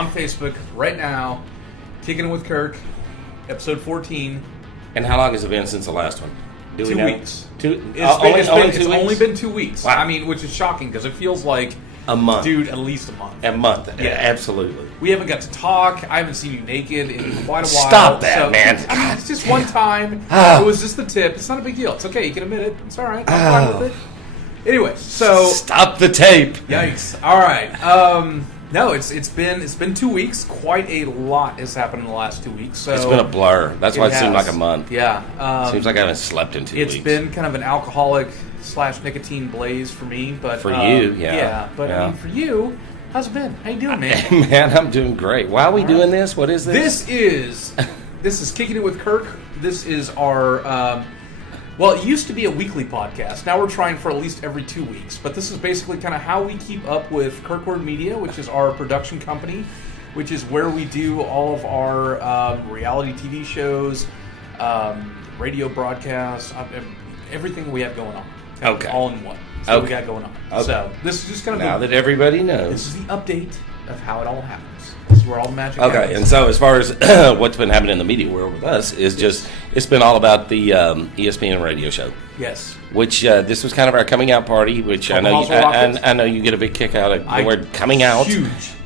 on Facebook right now. Kicking It with Kirk, episode 14. And how long has it been since the last one? Do we 2 know? weeks. It's only been 2 weeks. Wow. I mean, which is shocking because it feels like a month. Dude, at least a month. A month. Yeah, absolutely. We haven't got to talk. I haven't seen you naked in quite a while. Stop that, man. I mean, it's just one time. It was just the tip. It's not a big deal. It's okay. You can admit it. It's all right. I'm fine with it. Anyway, so stop the tape. Yikes. All right. No, it's been 2 weeks. Quite a lot has happened in the last 2 weeks. So it's been a blur. That's why it seemed like a month. Yeah. Seems like I haven't slept in 2 weeks. It's been kind of an alcoholic / nicotine blaze for me, but for you, yeah. Yeah, but I mean, for you, how's it been? How you doing, man? Man, I'm doing great. Why are we doing this? What is this? This is Kicking It with Kirk. This is our. Well, it used to be a weekly podcast. Now we're trying for at least every 2 weeks. But this is basically kind of how we keep up with Kirkward Media, which is our production company, which is where we do all of our reality TV shows, radio broadcasts, everything we have going on. Okay. All in one. So what we got going on. Okay. So this is just kind of now that everybody knows. This is the update of how it all happens. This is where all the magic happens. Okay, and so as far as what's been happening in the media world with us is just, it's been all about the ESPN radio show. Yes. Which this was kind of our coming out party, which I know you get a big kick out of the word coming out. Huge.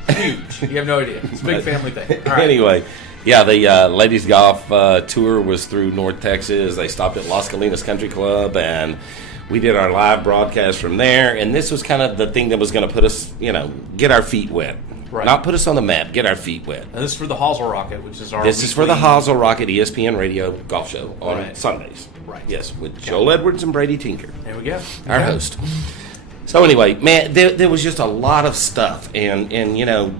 You have no idea. It's a big family thing. All right. Anyway, yeah, the ladies golf tour was through North Texas. They stopped at Las Colinas Country Club, and we did our live broadcast from there. And this was kind of the thing that was going to put us, get our feet wet. Right. Not put us on the map, get our feet wet. And this is for the Hozel Rocket, which is our This is for the Hozel Rocket ESPN radio golf show on Sundays. Right. Yes, with Joel Edwards and Brady Tinker. There we go. Our host. So anyway, man, there was just a lot of stuff. And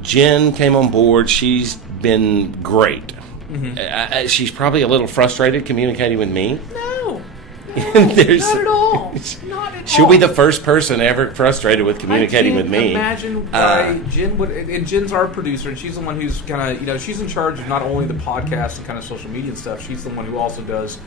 Jen came on board. She's been great. Mm-hmm. She's probably a little frustrated communicating with me. No, not at all. Not at all. She'll be the first person ever frustrated with communicating with me. Imagine why Jen would. And Jen's our producer, and she's the one who's kind of, she's in charge of not only the podcast and kind of social media and stuff. She's the one who also does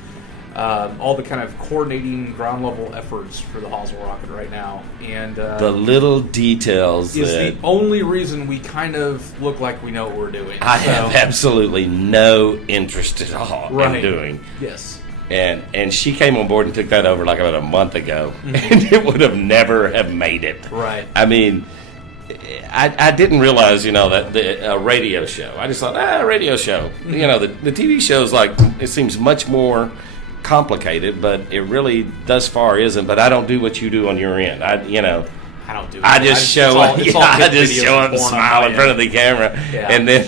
all the kind of coordinating ground level efforts for the Hozel Rocket right now. And the little details is the only reason we kind of look like we know what we're doing. I have absolutely no interest at all in doing. Yes. And she came on board and took that over like about a month ago, and it would have never have made it. Right. I mean, I didn't realize, that a radio show. I just thought, a radio show. Mm-hmm. The TV show's like, it seems much more complicated, but it really thus far isn't. But I don't do what you do on your end. I don't do it. I just show up and smile in front of the camera, and then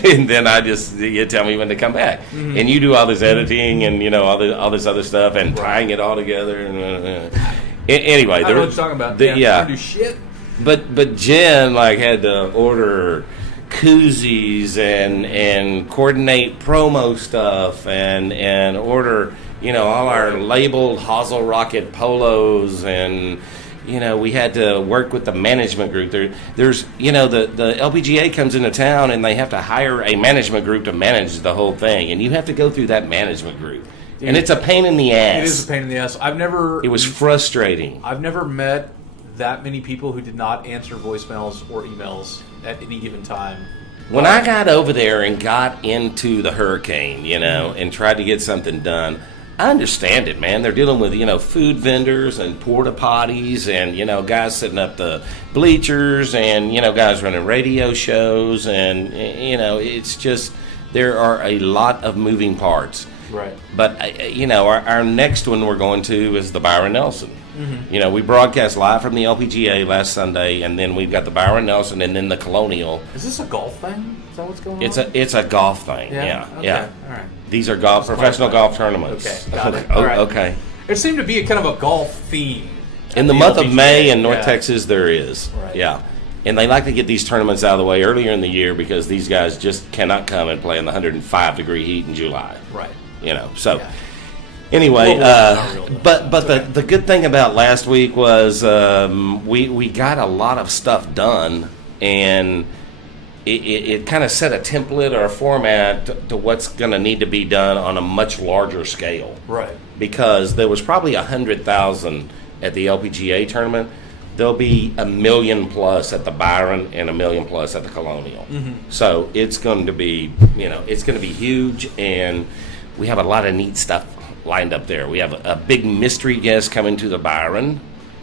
you tell me when to come back, and you do all this editing and all this other stuff and tying it all together. Anyway, I don't know what you're talking about. Yeah, do shit. But Jen had to order koozies and coordinate promo stuff and order all our labeled Hozel Rocket polos, and we had to work with the management group. There's the LPGA comes into town and they have to hire a management group to manage the whole thing, and you have to go through that management group. Dude, and it's a pain in the ass. It is a pain in the ass. It was frustrating. I've never met that many people who did not answer voicemails or emails at any given time. When I got over there and got into the hurricane, and tried to get something done, I understand it, man. They're dealing with, food vendors and porta potties and, guys setting up the bleachers and, guys running radio shows. And, it's just, there are a lot of moving parts. Right. But, our next one we're going to is the Byron Nelson. Mm-hmm. We broadcast live from the LPGA last Sunday, and then we've got the Byron Nelson and then the Colonial. Is this a golf thing? Is that what's going on? It's a golf thing, yeah. Okay. Yeah. All right. These are professional golf tournaments. Okay, got it. All right. Okay. There seemed to be a kind of a golf theme. In the month of May in North Texas, there is. Right. Yeah. And they like to get these tournaments out of the way earlier in the year because these guys just cannot come and play in the 105-degree heat in July. Right. So... Yeah. Anyway, but the good thing about last week was we got a lot of stuff done, and it kind of set a template or a format to what's going to need to be done on a much larger scale. Right. Because there was probably 100,000 at the LPGA tournament. there'll be 1 million plus at the Byron and 1 million plus at the Colonial. So it's going to be, it's going to be huge, and we have a lot of neat stuff lined up there. We have a big mystery guest coming to the Byron.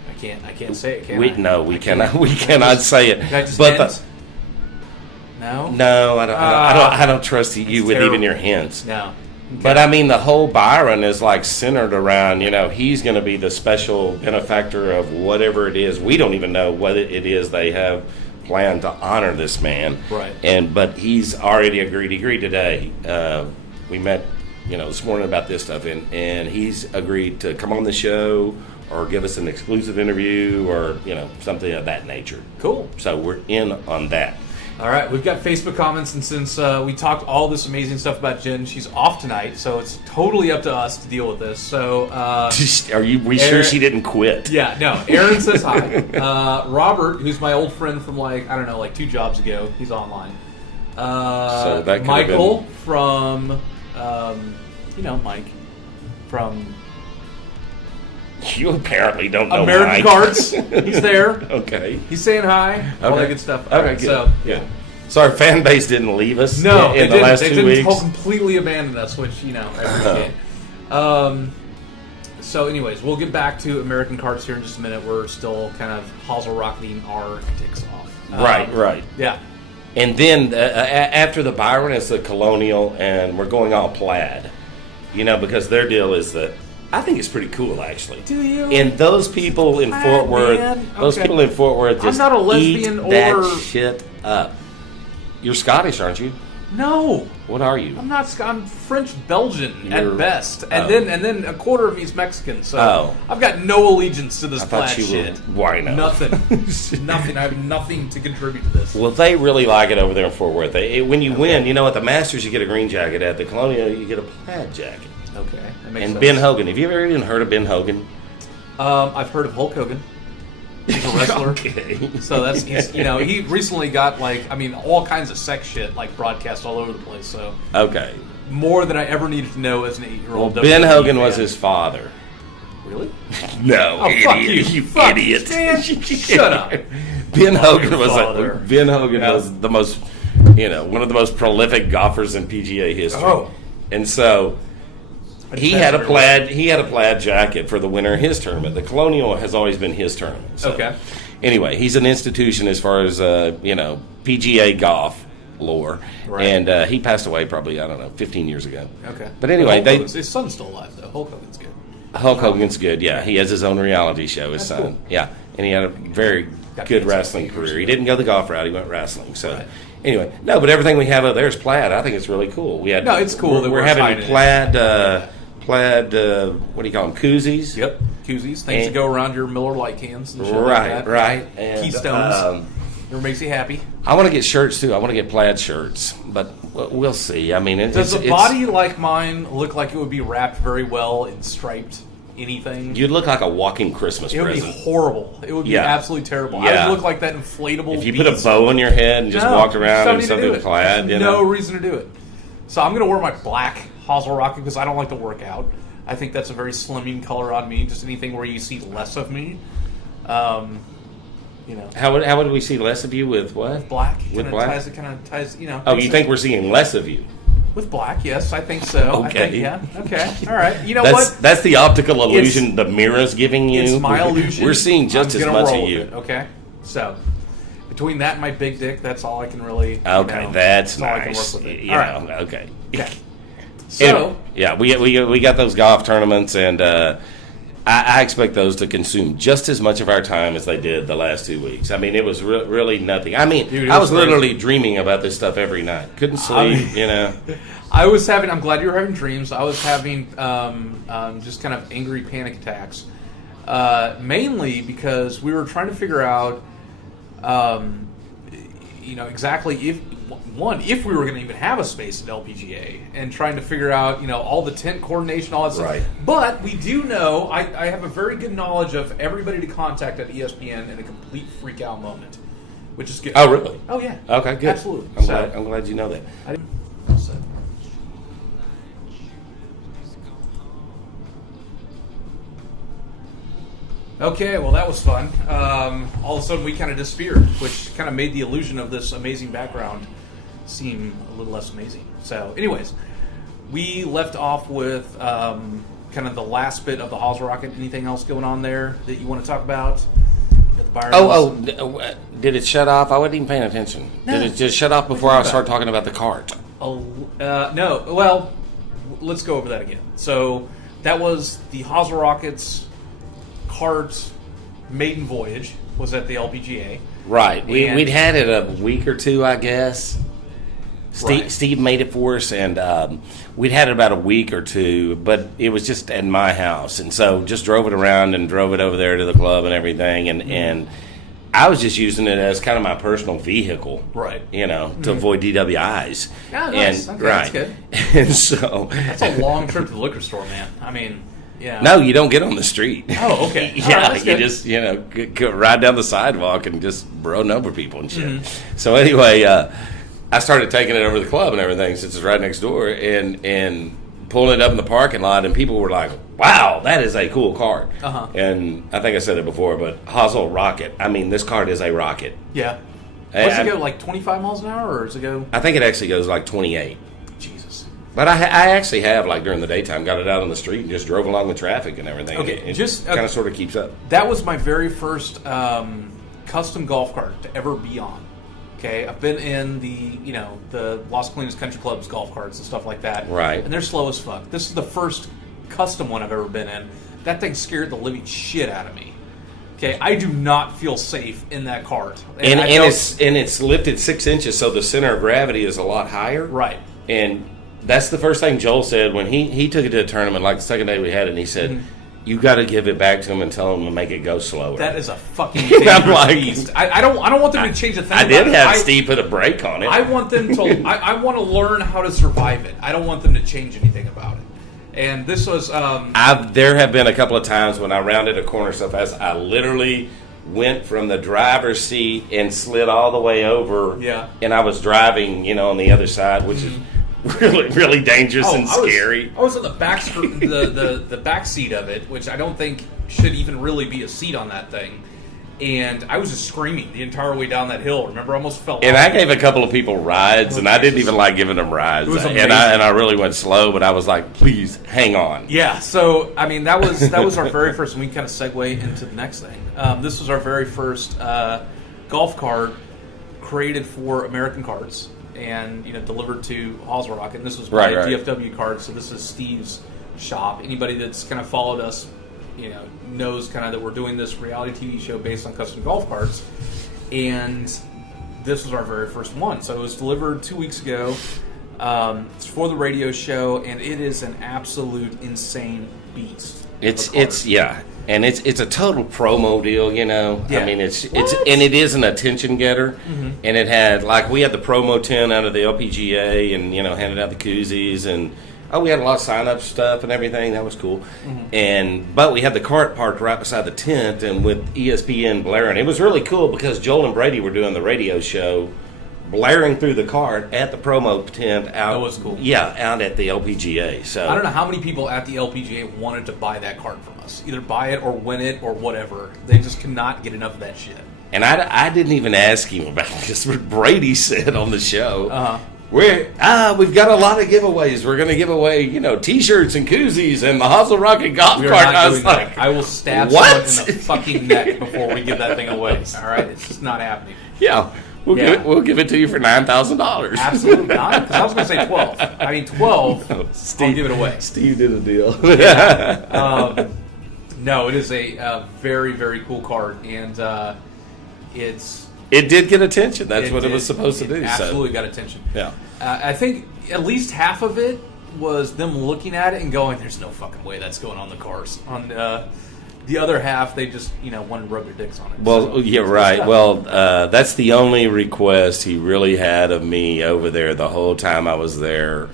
I can't say it, can I? No, we cannot. We cannot say it. Can I just but hint? No? No, I don't trust you with terrible. even your hints. No. Okay. But I mean, the whole Byron is like centered around, he's going to be the special benefactor of whatever it is. We don't even know what it is they have planned to honor this man. Right. But he's already agreed today. We met, this morning about this stuff, and he's agreed to come on the show or give us an exclusive interview or, something of that nature. Cool. So we're in on that. All right, we've got Facebook comments, and since we talked all this amazing stuff about Jen, she's off tonight, so it's totally up to us to deal with this. So, Are we sure she didn't quit? Yeah, no. Aaron says hi. Robert, who's my old friend from 2 jobs ago, he's online. So that could Michael have been... from, Mike from You apparently don't know American Mike. Cards. He's there. Okay. He's saying hi. All that good stuff. All Okay, right, good. so yeah. So our fan base didn't leave us no, in the last 2 weeks? They completely abandoned us, which, I appreciate. So anyways, we'll get back to American Cards here in just a minute. We're still kind of Hozel rocketing our dicks off. Right. Yeah. And then after the Byron is the Colonial, and we're going all plaid. Because their deal is that I think it's pretty cool, actually. Do you? And those people in Fort Worth, just I'm not a lesbian eat that or shit up. You're Scottish, aren't you? No. What are you? I'm not. I'm French Belgian You're- at best, oh. and then a quarter of me is Mexican. So I've got no allegiance to this I thought plaid you shit. were wino. Nothing. I have nothing to contribute to this. Well, they really like it over there in Fort Worth. When you win, at the Masters you get a green jacket. At the Colonial you get a plaid jacket. Okay, that makes And sense. Ben Hogan. Have you ever even heard of Ben Hogan? I've heard of Hulk Hogan. He's a wrestler. Okay. So he recently got all kinds of sex shit broadcast all over the place. So Okay. more than I ever needed to know as an 8-year-old. Ben WWE Hogan fan. was his father. Really? No, Oh, idiot. fuck you. Fuck, idiot. man. Shut up. Ben Hogan your father. was the most, one of the most prolific golfers in PGA history. Oh. And so he had a plaid jacket for the winner of his tournament. The Colonial has always been his tournament. So. Okay. Anyway, he's an institution as far as PGA golf lore, Right. and he passed away probably 15 years ago. Okay. But anyway, his son's still alive though. Hulk Hogan's good. Hulk Hogan's good. Yeah, he has his own reality show. His That's son. cool. Yeah, and he had a very Got good cancer wrestling a few years career. He ago. didn't go the golf route. He went wrestling. So. Right. Anyway, no, but everything we have out there is plaid. I think it's really cool. We had No, it's cool that We're we're having tying it in. plaid. What do you call them? Koozies. Yep. Koozies, things that go around your Miller Lite cans and shit like Right, that. right. And, Keystones. Whatever makes you happy. I want to get shirts too. I want to get plaid shirts, but we'll see. I mean, Does a body like mine look like it would be wrapped very well in striped anything? You'd look like a walking Christmas It would present. be horrible. It would be Yeah. absolutely terrible. Yeah. I would look like that inflatable If you put a beast. bow on your head and just No, walked around don't in need to something do it. plaid, There's no reason to do it. So I'm going to wear my black Hozel Rocket because I don't like to work out. I think that's a very slimming color on me. Just anything where you see less of me. How would we see less of you with what? Black. With black? It kind of ties, Oh, you think we're seeing less of you? With black, yes, I think so. Okay. I think, yeah. Okay. All right. You know what? That's the optical illusion the mirror's giving you. It's my illusion. We're seeing just I'm as gonna much roll of you. with it, okay. So between that and my big dick, that's all I can really. Okay, that's all I can nice. work with it. You All right. know, okay. Okay. So Anyway, yeah, we got those golf tournaments, and I expect those to consume just as much of our time as they did the last 2 weeks. I mean, it was really nothing. I mean, Dude, it I was was crazy. literally dreaming about this stuff every night. Couldn't sleep, I'm glad you were having dreams. I was having just kind of angry panic attacks, mainly because we were trying to figure out, exactly if we were going to even have a space at LPGA, and trying to figure out, all the tent coordination, all that stuff. Right. But we do know, I have a very good knowledge of everybody to contact at ESPN in a complete freak out moment, which is good. Oh, really? Oh, yeah. Okay, good. Absolutely. I'm glad you know that. I didn't. So. Okay, well, that was fun. All of a sudden, we kind of disappeared, which kind of made the illusion of this amazing background seem a little less amazing. So, anyways, we left off with kind of the last bit of the Hozel Rocket. Anything else going on there that you want to talk about? Did it shut off? I wasn't even paying attention. No. Did it just shut off before I started talking about the cart? No. Well, let's go over that again. So, that was the Hozel Rocket's cart maiden voyage was at the LPGA. Right. We'd had it a week or two, I guess. Steve made it for us, and we'd had it about a week or two, but it was just at my house. And so just drove it around and drove it over there to the club and everything. And I was just using it as kind of my personal vehicle. Right. To avoid DWIs. Yeah, nice. And, okay, right. That's good. And so... That's a long trip to the liquor store, man. I mean... Yeah. No, you don't get on the street. Oh, okay. Yeah, you just go ride down the sidewalk and just run over people and shit. Mm-hmm. So anyway, I started taking it over to the club and everything since it's right next door, and pulling it up in the parking lot, and people were like, "Wow, that is a cool cart." Uh-huh. And I think I said it before, but Hozel Rocket. I mean, this cart is a rocket. Yeah. Does it go like 25 miles an hour, or does it go? I think it actually goes like 28. Jesus. But I actually have, like, during the daytime, got it out on the street and just drove along the traffic and everything. Okay, it kind of sort of keeps up. That was my very first custom golf cart to ever be on. Okay, I've been in the Los Colinas Country Club's golf carts and stuff like that. Right. And they're slow as fuck. This is the first custom one I've ever been in. That thing scared the living shit out of me. Okay, I do not feel safe in that cart. And it's lifted 6 inches, so the center of gravity is a lot higher. Right. And that's the first thing Joel said when he took it to a tournament, like the second day we had it, and he said, "You got to give it back to him and tell him to make it go slower." That is a fucking dangerous beast. I don't want them to change a thing. I did have Steve put a brake on it. I want them to. I want to learn how to survive it. I don't want them to change anything about it. And this was. There have been a couple of times when I rounded a corner so fast, I literally went from the driver's seat and slid all the way over. Yeah. And I was driving, on the other side, which is really, really dangerous and scary. I was on the back the back seat of it, which I don't think should even really be a seat on that thing. And I was just screaming the entire way down that hill. Remember, I almost fell off. And I gave a couple of people rides, and I didn't even like giving them rides. It was and I really went slow, but I was like, please, hang on. Yeah, so, I mean, that was our very first, and we kind of segue into the next thing. This was our very first golf cart created for American Carts and, delivered to Hozel Rocket. And this was by DFW Carts, so this is Steve's shop. Anybody that's kind of followed us knows kind of that we're doing this reality TV show based on custom golf carts, and this was our very first one. So it was delivered 2 weeks ago. It's for the radio show, and it is an absolute insane beast. It's and it's a total promo deal, Yeah. I mean, it's and it is an attention getter, and it had we had the promo tent out of the LPGA, and handed out the koozies and. Oh, we had a lot of sign-up stuff and everything. That was cool. But we had the cart parked right beside the tent and with ESPN blaring. It was really cool because Joel and Brady were doing the radio show, blaring through the cart at the promo tent out. That was cool. Yeah, out at the LPGA. So I don't know how many people at the LPGA wanted to buy that cart from us. Either buy it or win it or whatever. They just could not get enough of that shit. And I didn't even ask him about this. What Brady said on the show. We've got a lot of giveaways. We're going to give away, T-shirts and koozies and the Hozel Rocket golf cart. I was like, I will stab someone in the fucking neck before we give that thing away. All right, it's just not happening. Yeah, we'll give it to you for $9,000. Absolutely not. Because I was going to say 12. I mean 12. No, I'll give it away. Steve did a deal. No, it is a very, very cool cart, and It did get attention. That's what it was supposed to do. Absolutely got attention. Yeah. I think at least half of it was them looking at it and going, "There's no fucking way that's going on the cars." On the other half, they just wanted to rub their dicks on it. Well, yeah, right. Well, that's the only request he really had of me over there the whole time I was there.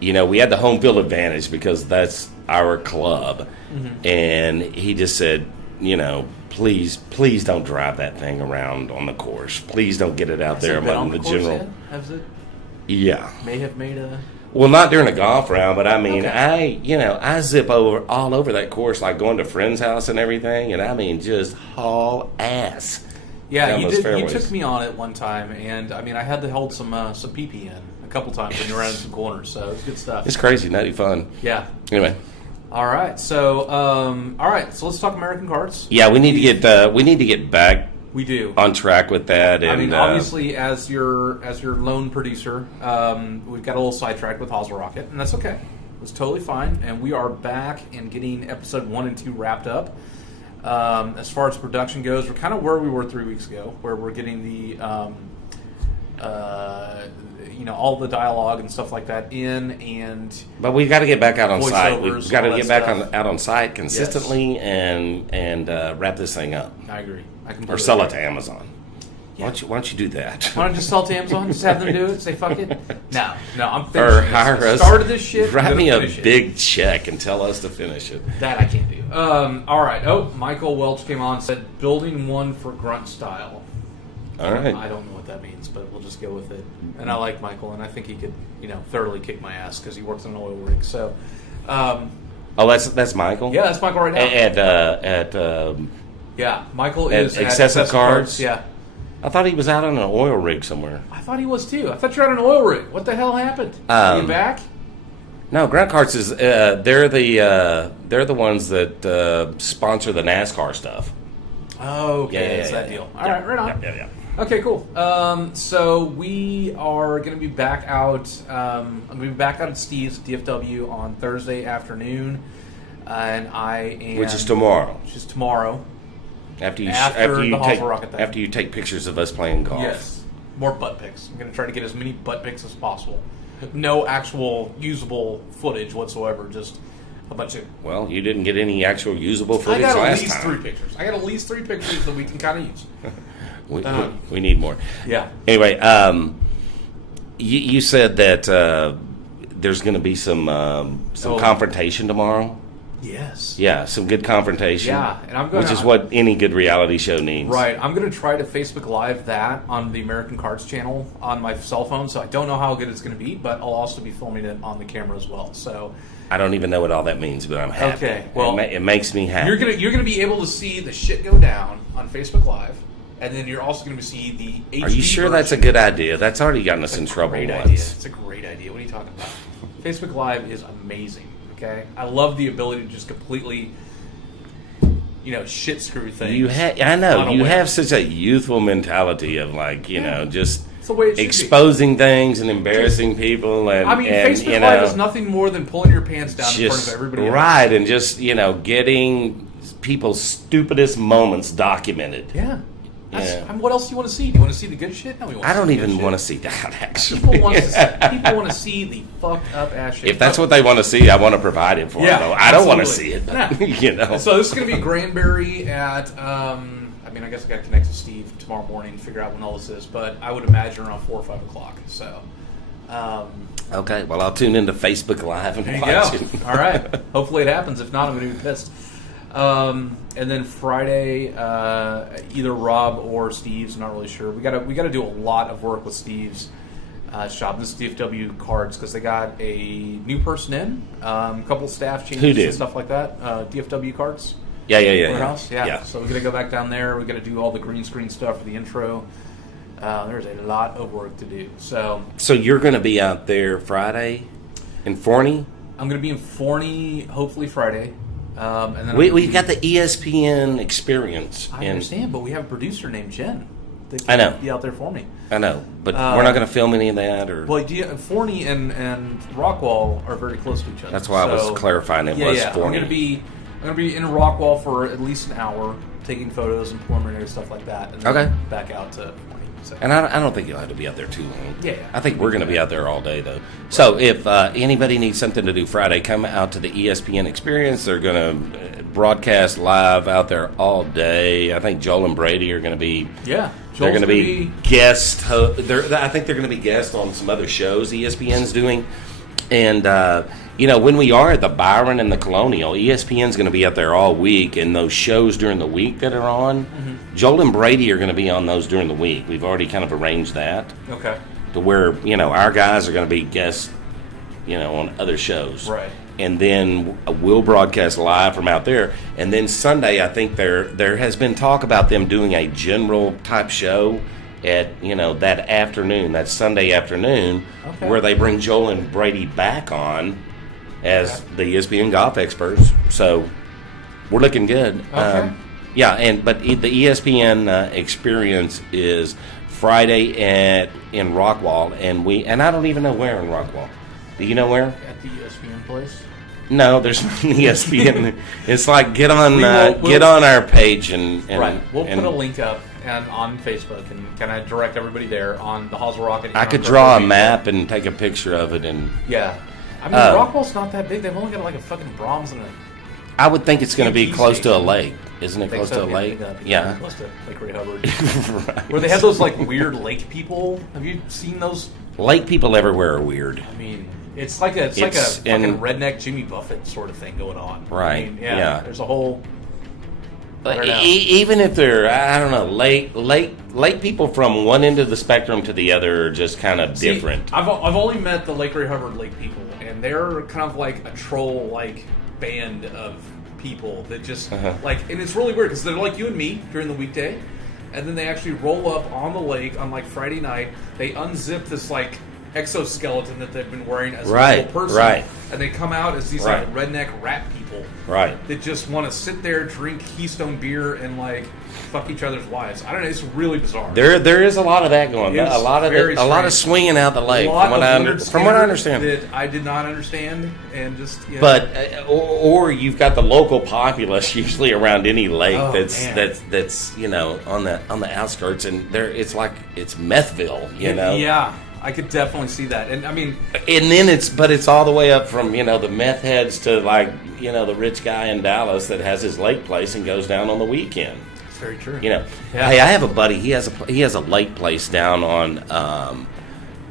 We had the home field advantage because that's our club, and he just said, please don't drive that thing around on the course. Please don't get it out there among the general. Has it? Yeah. May have made a. Well, not during a golf round, but I mean, Okay. I zip all over that course, like going to friends' house and everything, and I mean, just haul ass. Yeah, down you those did. fairways. You took me on it one time, and I mean, I had to hold some pee in a couple times when you were around some corners, so it was good stuff. It's crazy, nutty fun. Yeah. Anyway. All right. So, So let's talk American cards. Yeah, we need to get back We do. on track with that. And, I mean, obviously, as your lone producer, we've got a little sidetracked with Hozel Rocket, and that's okay. It's totally fine, and we are back and getting episode 1 and 2 wrapped up. As far as production goes, we're kind of where we were 3 weeks ago, where we're getting the all the dialogue and stuff like that in, but we've got to get back out on site. voiceovers, We've got to all get that back stuff. out on site consistently and wrap this thing up. I agree. I completely Or sell it agree. to Amazon. Yeah. Why don't you do that? Why don't you just sell it to Amazon? Just have them do it. Say fuck it. No, I'm Or finishing hire this. I us. started this shit. I'm Write gonna me a finish it. big check and tell us to finish it. That I can't do. All right. Oh, Michael Welch came on and said, building one for grunt style. All right. I don't know what that means, but we'll just go with it. And I like Michael, and I think he could, thoroughly kick my ass because he works on an oil rig. So, Oh, that's Michael. yeah, that's Michael right now. At Michael at is at Excessive Cards? Yeah. I thought he was out on an oil rig somewhere. I thought he was too. I thought you were on an oil rig. What the hell happened? Are you back? No, Grunt Carts is they're the ones that sponsor the NASCAR stuff. Oh, okay. Yeah, It's that deal. All Yeah, right, right on. Yeah. Okay, cool. So we are going to be back out. I'm going to be back out at Steve's DFW on Thursday afternoon, and I am. Which is tomorrow. Which is tomorrow. After you the take Hozel Rocket thing. after you take pictures of us playing golf. Yes. More butt pics. I'm going to try to get as many butt pics as possible. No actual usable footage whatsoever. Just a bunch of. Well, you didn't get any actual usable I footage got at last least time. 3 pictures. I got at least 3 pictures that we can kind of use. We need more. Yeah. Anyway, you said that there's going to be some confrontation tomorrow. Yes. Yeah, some good confrontation. Yeah, and I'm gonna- which is what any good reality show needs. Right. I'm going to try to Facebook Live that on the American Cards channel on my cell phone, so I don't know how good it's going to be, but I'll also be filming it on the camera as well. So I don't even know what all that means, but I'm happy. Okay, well, it makes me happy. you're gonna be able to see the shit go down on Facebook Live, and then you're also going to see the HD Are you sure that's a version. good idea? That's already gotten us in trouble Great once. idea. It's a great idea. What are you talking about? Facebook Live is amazing. Okay, I love the ability to just completely, shit screw things. I know on a you whim. have such a youthful mentality of just It's the way it should be. exposing things and embarrassing people, and I mean, and, Facebook Live is nothing more than pulling your pants down in front of everybody else. right, and just getting people's stupidest moments documented. Yeah. Yeah. What else do you want to see? Do you want to see the good shit? No, we want I to don't see the even good want to shit. see that actually. People want to see the fucked up ass shit. If that's what they want to see, I want to provide it for Yeah, them. Though. I don't want to absolutely. see it. Yeah. So this is going to be Granbury at. I guess I got to connect to Steve tomorrow morning to figure out when all this is, but I would imagine around 4 or 5 o'clock. So. Okay. Well, I'll tune into Facebook Live and There you watch go. it. All right. Hopefully it happens. If not, I'm going to be pissed. And then Friday, either Rob or Steve's. I'm not really sure. We got to do a lot of work with Steve's shop. This is DFW Cards because they got a new person in, a couple staff changes Who did? and stuff like that. DFW Cards. Yeah. Warehouse. Yeah. So we got to go back down there. We got to do all the green screen stuff for the intro. There's a lot of work to do. So you're going to be out there Friday in Forney? I'm going to be in Forney hopefully Friday. And then We've got the ESPN experience. I understand, but we have a producer named Jen that I know. can be out there for me. I know, but we're not going to film any of that, or Well, Forney and Rockwall are very close to each other. that's why I was clarifying it was I'm Forney. going to be in Rockwall for at least an hour, taking photos and preliminary stuff like that, and then Okay. back out to Forney. So. And I don't think you'll have to be out there too long. Yeah. I think we're going to be out there all day, though. So if anybody needs something to do Friday, come out to the ESPN Experience. They're going to broadcast live out there all day. I think Joel and Brady are going to be. Yeah. They're going to be guest. I think they're going to be guests on some other shows ESPN's doing. And, when we are at the Byron and the Colonial, ESPN's going to be out there all week, and those shows during the week that are on, Joel and Brady are going to be on those during the week. We've already kind of arranged that Okay. to where, our guys are going to be guests on other shows. Right. And then we'll broadcast live from out there. And then Sunday, I think there has been talk about them doing a general type show at that afternoon, that Sunday afternoon, where they bring Joel and Brady back on as the ESPN golf experts. So we're looking good. Okay. But the ESPN experience is Friday in Rockwall, and I don't even know where in Rockwall. Do you know where? At the ESPN place? No, there's no ESPN. It's like get on our page and right. We'll put a link up and on Facebook and kind of direct everybody there on the Hozel Rocket. I could draw a map and take a picture of it and I mean, Rockwall's not that big. They've only got like a fucking Brahms and a. I would think it's going to be close to a lake, isn't it? Close to a lake. Yeah. Close to Lake Ray Hubbard. Right. Where they have those like weird lake people. Have you seen those? Lake people everywhere are weird. I mean, it's like a fucking redneck Jimmy Buffett sort of thing going on. Right. I mean, yeah. There's a whole. Even if they're, I don't know, lake people from one end of the spectrum to the other are just kind of different. I've only met the Lake Ray Hubbard lake people, and they're kind of like a troll like band of people that just like, and it's really weird because they're like you and me during the weekday, and then they actually roll up on the lake on like Friday night. They unzip this like exoskeleton that they've been wearing as a real person, and they come out as these like redneck rat people, that just want to sit there, drink Keystone beer, and like fuck each other's wives. I don't know. It's really bizarre. There is a lot of that going on. A lot of swinging out the lake, from what I understand. That I did not understand, and just but or you've got the local populace usually around any lake that's on the outskirts, and it's like it's Methville, Yeah. I could definitely see that, and I mean, and then it's all the way up from the meth heads to like the rich guy in Dallas that has his lake place and goes down on the weekend. It's very true. Hey, I have a buddy. He has a lake place down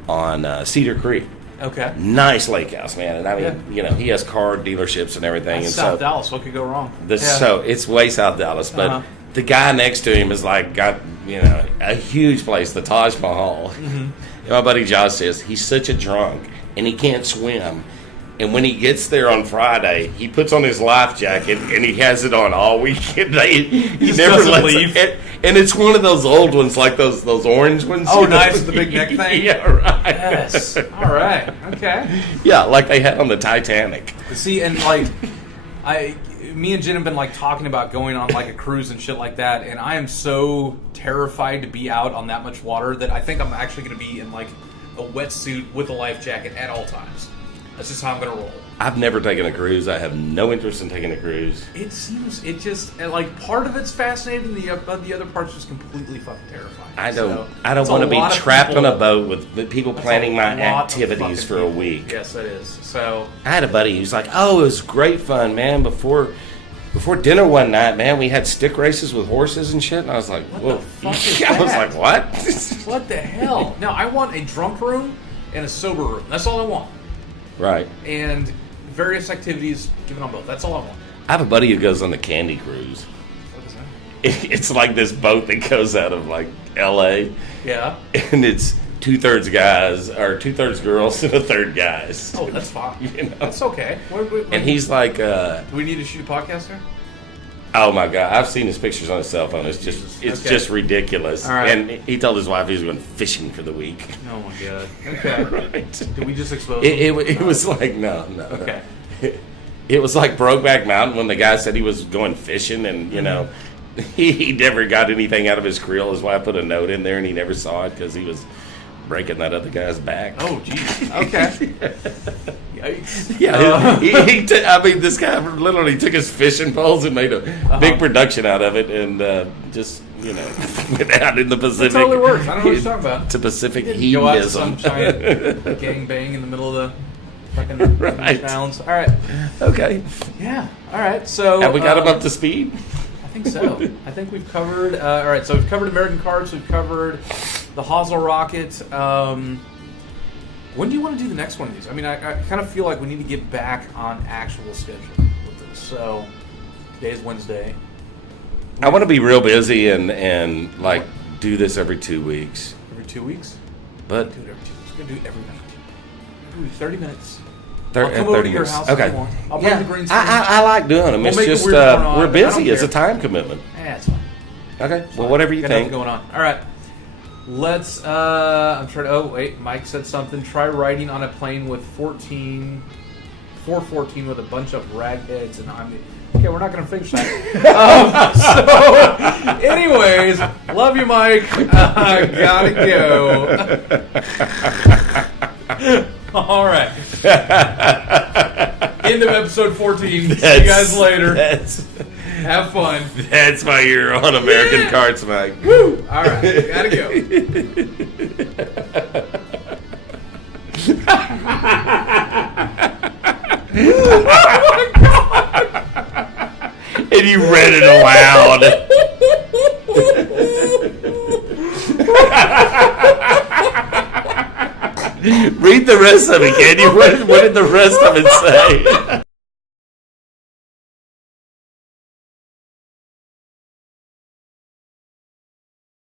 on Cedar Creek. Okay. Nice lake house, man, and I mean he has car dealerships and everything. That's South Dallas. What could go wrong? So it's way South Dallas, but the guy next to him is like got a huge place, the Taj Mahal. Mm-hmm. My buddy Josh says he's such a drunk and he can't swim. And when he gets there on Friday, he puts on his life jacket and he has it on all weekend. He never lets leave. And it's one of those old ones, like those orange ones. Oh, nice, the big neck thing. Yeah, right. Yes. All right. Okay. Yeah, like they had on the Titanic. See, and like me and Jen have been like talking about going on like a cruise and shit like that, and I am so terrified to be out on that much water that I think I'm actually going to be in like a wetsuit with a life jacket at all times. That's just how I'm going to roll. I've never taken a cruise. I have no interest in taking a cruise. It just like part of it's fascinating. The other part's just completely fucking terrifying. I don't want to be trapped on a boat with people planning my activities for a week. Yes, it is. So I had a buddy who's like, "Oh, it was great fun, man. Before dinner one night, man, we had stick races with horses and shit." And I was like, "What the fuck is that?" I was like, "What? What the hell?" Now I want a drunk room and a sober room. That's all I want. Right. And various activities given on both. That's all I want. I have a buddy who goes on the Candy Cruise. What is that? It's like this boat that goes out of like L.A. Yeah. And it's 2/3 guys or 2/3 girls and 1/3 guys. Oh, that's fine. That's okay. And he's like, do we need to shoot a podcast there? Oh my God! I've seen his pictures on his cell phone. It's just ridiculous. All right. And he told his wife he was going fishing for the week. Oh my God! Okay. Right. Did we just expose? It was like no. Okay. It was like Brokeback Mountain when the guy said he was going fishing, and he never got anything out of his creel. His wife put a note in there, and he never saw it because he was breaking that other guy's back. Oh, geez. Okay. Yikes. Yeah, I mean, this guy literally took his fishing poles and made a big production out of it, and just went out in the Pacific. It totally works. I don't know what you're talking about. To Pacific hedonism. Go out to some hedonism. giant gang bang in the middle of the fucking towns. All right. Okay. Yeah. All right. So have we got him up to speed? I think so. I think we've covered. All right. So we've covered American Cards. We've covered the Hozel Rocket. When do you want to do the next one of these? I mean, I kind of feel like we need to get back on actual schedule with this. So today's Wednesday. I want to be real busy and like do this every 2 weeks. Every 2 weeks? But do it every 2 weeks. We're gonna do it every night. 30 minutes. I'll come over to your house Okay. if you want. I'll bring the green screen. I like doing them. We'll It's make a just weird corner on it. we're I busy. don't It's a care. time commitment. It's fine. Okay. Well, whatever you Got think. nothing going on. All right. Let's. I'm trying to. Oh wait, Mike said something. Try riding on a plane with 414 with a bunch of ragheads, and I'm. Okay, we're not going to finish that. So, anyways, love you, Mike. Gotta go. All right. End of episode 14. See you guys later. Have fun. That's why you're on American Carts, Mike. Woo! All right, gotta go. And you read it aloud. Read the rest of it, can you? What did the rest of it say?